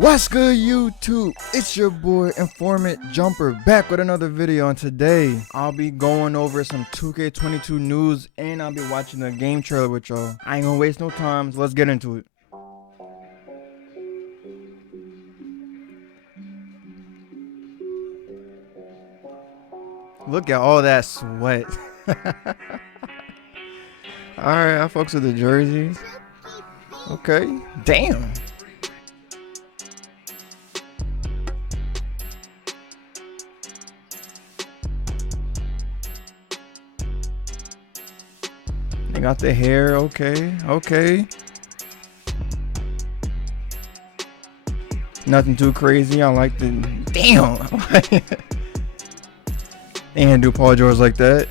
What's good, YouTube? It's your boy Informant Jvmper back with another video, and today I'll be going over some 2K22 news and I'll be watching a game trailer with y'all. I ain't gonna waste no time, so let's get into it. Look at all that sweat. Alright, I fucks with the jerseys. Okay, damn. They got the hair, okay. Nothing too crazy. I like the damn. They ain't do Paul George like that.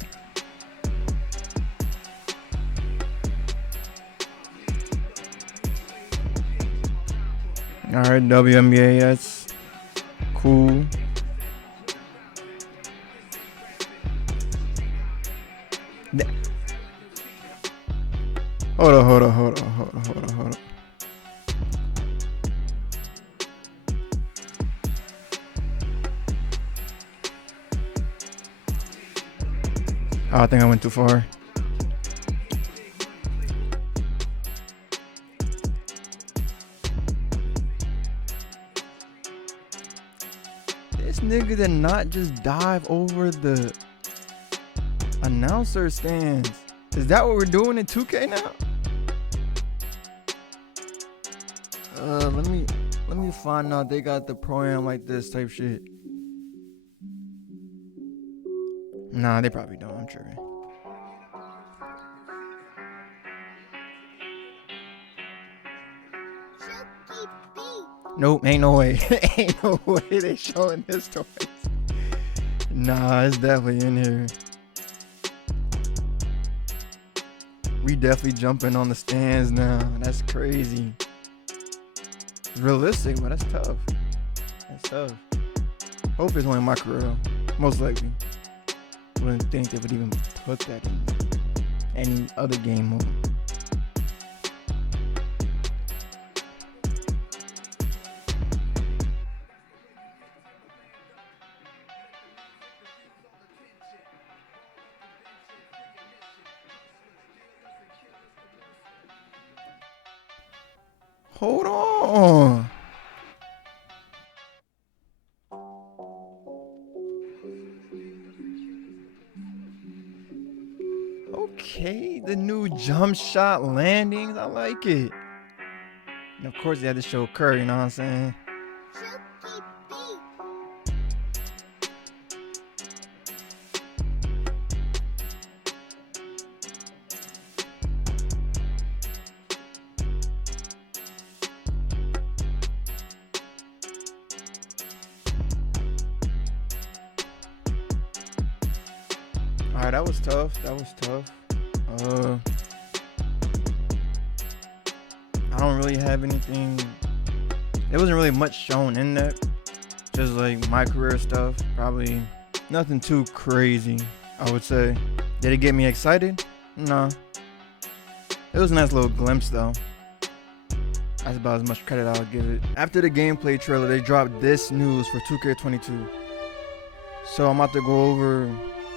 Alright, WNBA, that's cool. Hold on. Oh, I think I went too far. This nigga did not just dive over the announcer stands. Is that what we're doing in 2K now? Let me find out they got the pro-am like this type shit. Nah, they probably don't. I'm tripping. Nope, ain't no way. Ain't no way they showing this toys. Nah, it's definitely in here. We definitely jumping on the stands now. That's crazy. It's realistic, but that's tough. That's tough. Hope it's only my career though. Most likely. Wouldn't think they would even put that in any other game mode. Hold on. Okay, the new jump shot landings. I like it. And of course, they had to show Curry, you know what I'm saying? Alright, that was tough. I don't really have anything. There wasn't really much shown in that. Just like my career stuff. Probably nothing too crazy, I would say. Did it get me excited? No. It was a nice little glimpse though. That's about as much credit I'll give it. After the gameplay trailer, they dropped this news for 2K22. So I'm about to go over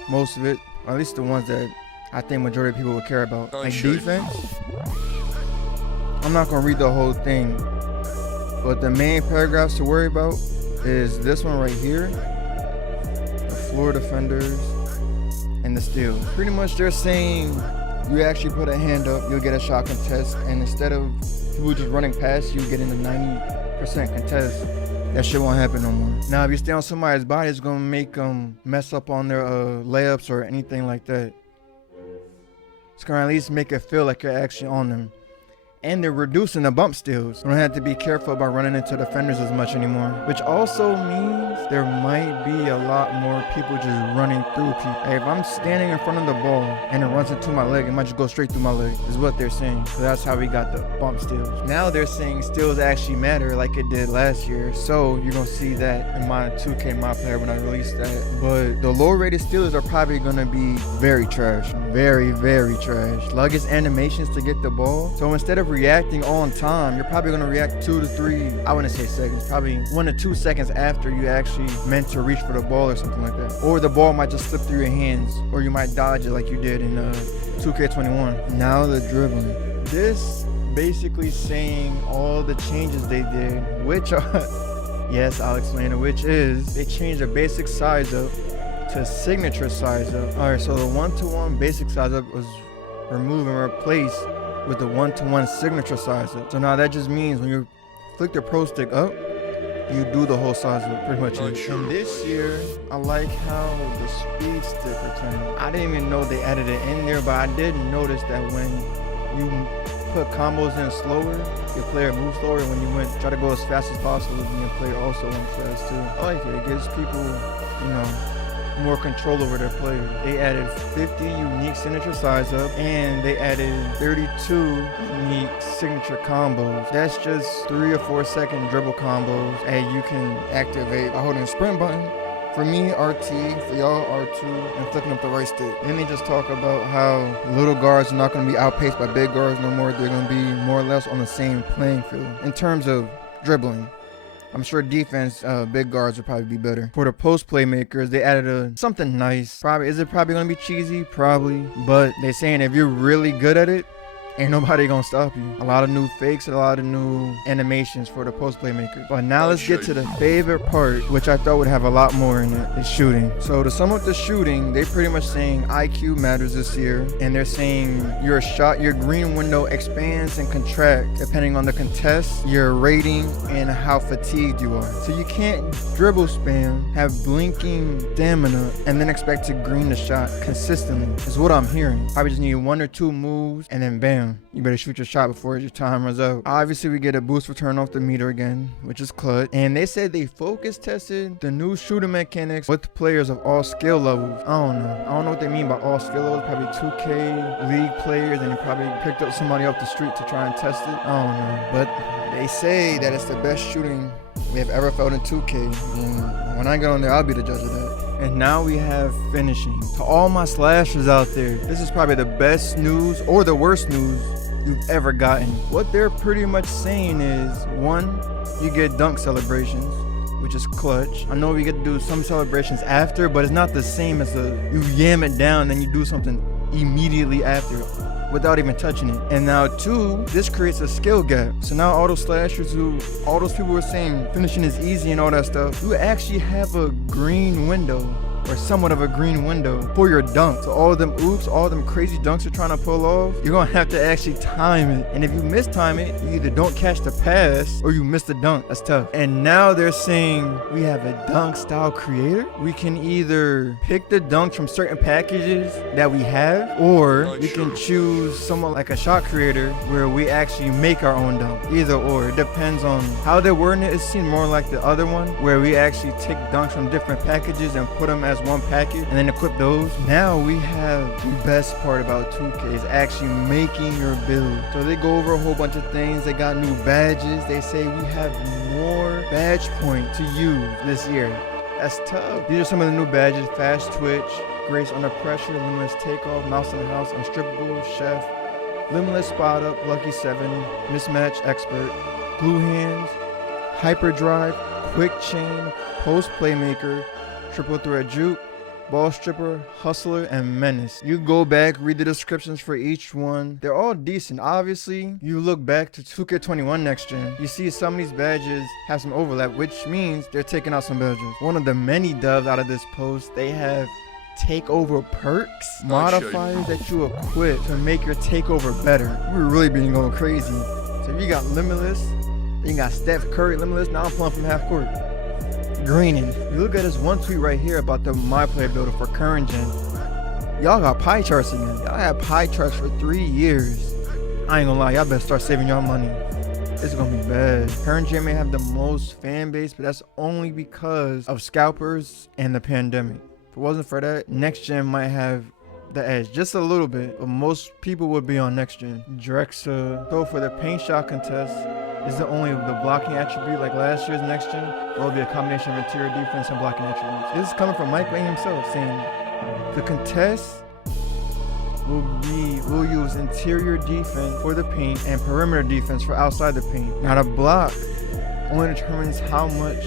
most of it, or at least the ones that I think majority of people would care about. Like defense, I'm not gonna read the whole thing, but the main paragraphs to worry about is this one right here, the floor defenders and the steal. Pretty much they're saying you actually put a hand up, you'll get a shot contest, and instead of people just running past you getting a 90% contest, that shit won't happen no more. Now, if you stay on somebody's body, it's gonna make them mess up on their layups or anything like that. It's gonna at least make it feel like you're actually on them. And they're reducing the bump steals. You don't have to be careful about running into defenders as much anymore. Which also means there might be a lot more people just running through people. Hey, if I'm standing in front of the ball and it runs into my leg, it might just go straight through my leg, is what they're saying. So that's how we got the bump steals. Now they're saying steals actually matter like it did last year. So you're gonna see that in my 2K My Player when I release that. But the low rated steals are probably gonna be very trash. Very, very trash. Sluggish animations to get the ball. So instead of reacting on time, you're probably gonna react 2 to 3, I wouldn't say seconds, probably 1 to 2 seconds after you actually meant to reach for the ball or something like that. Or the ball might just slip through your hands, or you might dodge it like you did in 2K21. Now the dribbling. This basically saying all the changes they did, which are, yes, I'll explain it, which is they changed the basic size up to signature size up. All right, so the 1-to-1 basic size up was removed and replaced with the 1-to-1 signature size up. So now that just means when you flick the pro stick up, you do the whole size up pretty much. And this year, I like how the speed stick returned. I didn't even know they added it in there, but I did notice that when you put combos in slower, your player moves slower, and when you try to go as fast as possible, your player also went fast too. I like it. It gives people, more control over their players. They added 50 unique signature size up, and they added 32 unique signature combos. That's just 3 or 4 second dribble combos, and you can activate by holding the sprint button. For me, RT, for y'all, R2, and flicking up the right stick. Then they just talk about how little guards are not going to be outpaced by big guards no more. They're going to be more or less on the same playing field in terms of dribbling. I'm sure defense, big guards would probably be better. For the post playmakers, they added something nice. Is it probably gonna be cheesy? Probably. But they're saying if you're really good at it, ain't nobody gonna stop you. A lot of new fakes and a lot of new animations for the post playmakers. But now let's get to the favorite part, which I thought would have a lot more in it, is shooting. So to sum up the shooting, they pretty much saying IQ matters this year, and they're saying your green window expands and contracts depending on the contest, your rating, and how fatigued you are. So you can't dribble spam, have blinking stamina, and then expect to green the shot consistently, is what I'm hearing. Probably just need 1 or 2 moves, and then bam. You better shoot your shot before your time runs out. Obviously, we get a boost for turn off the meter again, which is clutch. And they said they focus tested the new shooting mechanics with players of all skill levels. I don't know what they mean by all skill levels. Probably 2K league players, and they probably picked up somebody off the street to try and test it. I don't know. But they say that it's the best shooting we have ever felt in 2K. And when I get on there, I'll be the judge of that. And now we have finishing. To all my slashers out there, this is probably the best news or the worst news you've ever gotten. What they're pretty much saying is, 1, you get dunk celebrations, which is clutch. I know we get to do some celebrations after, but it's not the same as you yam it down and then you do something immediately after without even touching it. And now 2, this creates a skill gap. So now all those slashers all those people were saying finishing is easy and all that stuff, you actually have a green window, or somewhat of a green window, for your dunk. So all of them oops, all of them crazy dunks you're trying to pull off, you're gonna have to actually time it. And if you mistime it, you either don't catch the pass or you miss the dunk. That's tough. And now they're saying we have a dunk style creator. We can either pick the dunks from certain packages that we have, or we can choose someone like a shot creator where we actually make our own dunk. Either or. It depends on how they're wording it. It seems more like the other one, where we actually take dunks from different packages and put them as one package and then equip those. Now we have the best part about 2K is actually making your build. So they go over a whole bunch of things. They got new badges. They say we have more badge point to use this year. That's tough. These are some of the new badges: fast twitch, grace under pressure, limitless takeoff, mouse in the house, unstrippable, chef, limitless spot up, lucky 7, mismatch expert, glue hands, hyperdrive, quick chain, post playmaker, triple threat juke, ball stripper, hustler, and menace. You go back, read the descriptions for each one. They're all decent. Obviously, you look back to 2K21 next gen, you see some of these badges have some overlap, which means they're taking out some badges. One of the many dubs out of this post, they have takeover perks, modifiers that you equip to make your takeover better. We're really being going crazy. So if you got limitless, then you got Steph Curry limitless. Now I'm playing from half court. Greening. You look at this one tweet right here about the My Player builder for current gen. Y'all got pie charts again. Y'all had pie charts for 3 years. I ain't gonna lie, y'all better start saving y'all money. It's gonna be bad. Current gen may have the most fan base, but that's only because of scalpers and the pandemic. If it wasn't for that, next gen might have the edge just a little bit, but most people would be on next gen. Drexa. So for the paint shot contest, is the only the blocking attribute like last year's next gen, or will be a combination of interior defense and blocking attributes. This is coming from Mike Lane himself, saying the contest will use interior defense for the paint and perimeter defense for outside the paint. Now the block only determines how much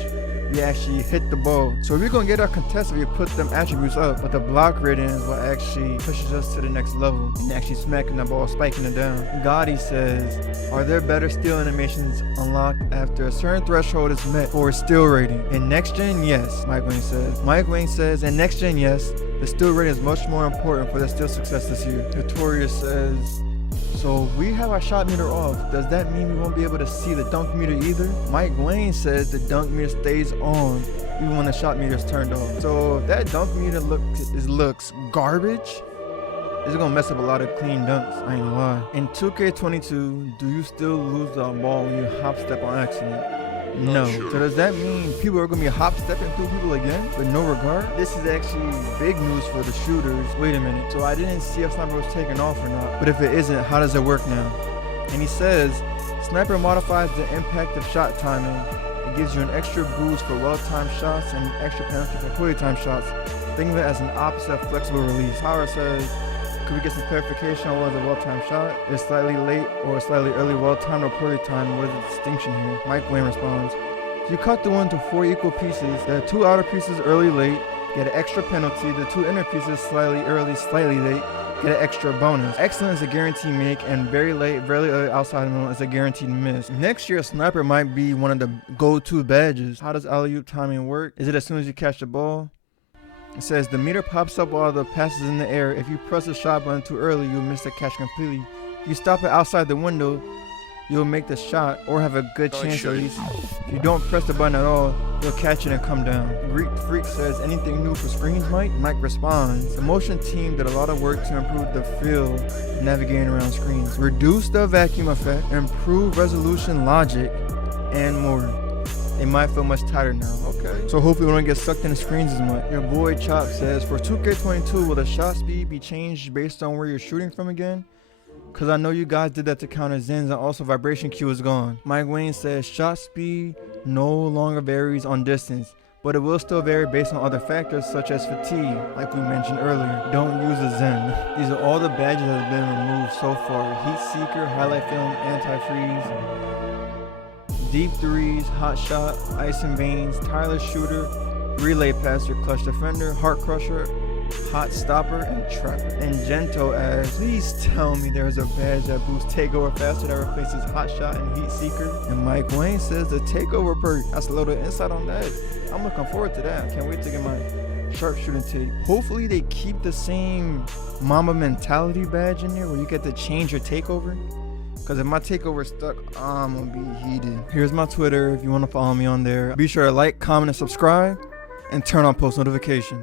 we actually hit the ball. So we're gonna get our contest if we put them attributes up, but the block rating is what actually pushes us to the next level and actually smacking the ball, spiking it down. Gotti says, are there better steal animations unlocked after a certain threshold is met for steal rating? In next gen, yes, Mike Wayne says. Mike Wayne says, in next gen, yes, the steal rating is much more important for the steal success this year. Notorious says, so we have our shot meter off. Does that mean we won't be able to see the dunk meter either? Mike Wayne says the dunk meter stays on even when the shot meter is turned off. So if that dunk meter looks garbage, it's gonna mess up a lot of clean dunks, I ain't gonna lie. In 2K22, do you still lose the ball when you hop step on accident? No. So does that mean people are gonna be hop stepping through people again with no regard? This is actually big news for the shooters. Wait a minute. So I didn't see if Sniper was taken off or not. But if it isn't, how does it work now? And he says, Sniper modifies the impact of shot timing. It gives you an extra boost for well-timed shots and extra penalty for poorly timed shots. Think of it as an opposite flexible release. Power says, could we get some clarification on whether a well-timed shot is slightly late or slightly early, well-timed or poorly timed? What is the distinction here? Mike Wayne responds, if you cut the one into 4 equal pieces, the 2 outer pieces early late, get an extra penalty. The 2 inner pieces slightly early, slightly late, get an extra bonus. Excellent is a guaranteed make, and very late, very early outside middle is a guaranteed miss. Next year, Sniper might be one of the go-to badges. How does alley-oop timing work? Is it as soon as you catch the ball? It says the meter pops up while the pass is in the air. If you press the shot button too early, you'll miss the catch completely. If you stop it outside the window, you'll make the shot or have a good chance at least. If you don't press the button at all, you'll catch it and come down. Greek Freak says, anything new for screens, Mike? Mike responds, the motion team did a lot of work to improve the feel of navigating around screens. Reduce the vacuum effect, improve resolution logic, and more. It might feel much tighter now. Okay. So hopefully we don't get sucked in the screens as much. Your boy Chop says, for 2K22, will the shot speed be changed based on where you're shooting from again? Cause I know you guys did that to counter Zins, and also vibration Q is gone. Mike Wayne says, shot speed no longer varies on distance, but it will still vary based on other factors such as fatigue, like we mentioned earlier. Don't use a Zen. These are all the badges that have been removed so far. Heat Seeker, Highlight Film, Anti-Freeze, Deep Threes, Hot Shot, Ice and Veins, Tireless Shooter, Relay Passer, Clutch Defender, Heart Crusher, Hot Stopper, and Trapper. And Gento asks, please tell me there's a badge that boosts Takeover faster that replaces Hot Shot and Heat Seeker. And Mike Wayne says the Takeover perk. That's a little insight on that. I'm looking forward to that. I can't wait to get my sharpshooting tape. Hopefully they keep the same Mamba Mentality badge in there where you get to change your takeover. Because if my takeover is stuck, I'm going to be heated. Here's my Twitter if you want to follow me on there. Be sure to like, comment, and subscribe, and turn on post notification.